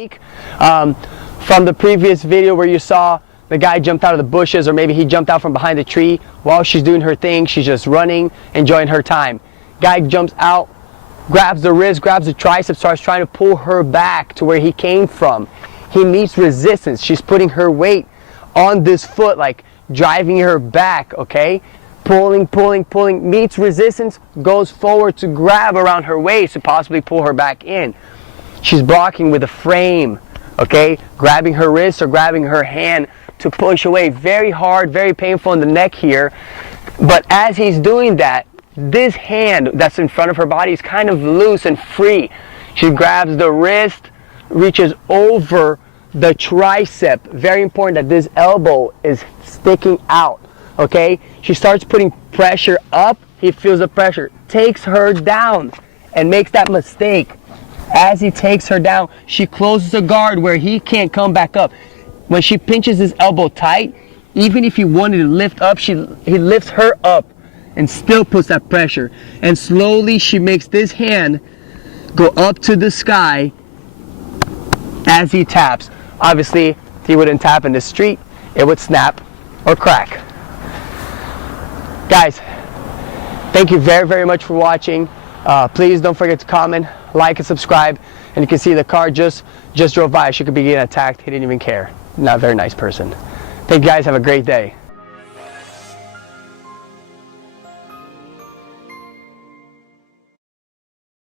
technique from the previous video where you saw the guy jumped out of the bushes, or maybe he jumped out from behind the tree. While she's doing her thing, she's just running, enjoying her time. Guy jumps out, grabs the wrist, grabs the tricep, starts trying to pull her back to where he came from. He meets resistance. She's putting her weight on this foot, like driving her back, okay? Pulling, pulling, pulling, meets resistance, goes forward to grab around her waist to possibly pull her back in. She's blocking with a frame, okay? Grabbing her wrist or grabbing her hand to push away. Very hard, very painful in the neck here. But as he's doing that, this hand that's in front of her body is kind of loose and free. She grabs the wrist, reaches over the tricep. Very important that this elbow is sticking out, okay? She starts putting pressure up. He feels the pressure, takes her down, and makes that mistake. As he takes her down, she closes the guard where he can't come back up. When she pinches his elbow tight, even if he wanted to lift up, he lifts her up and still puts that pressure. And slowly she makes this hand go up to the sky as he taps. Obviously, if he wouldn't tap in the street, it would snap or crack. Guys, thank you very, very much for watching. Please don't forget to comment, like, and subscribe. And you can see the car just drove by. She could be getting attacked. He didn't even care. Not a very nice person. Thank you guys. Have a great day.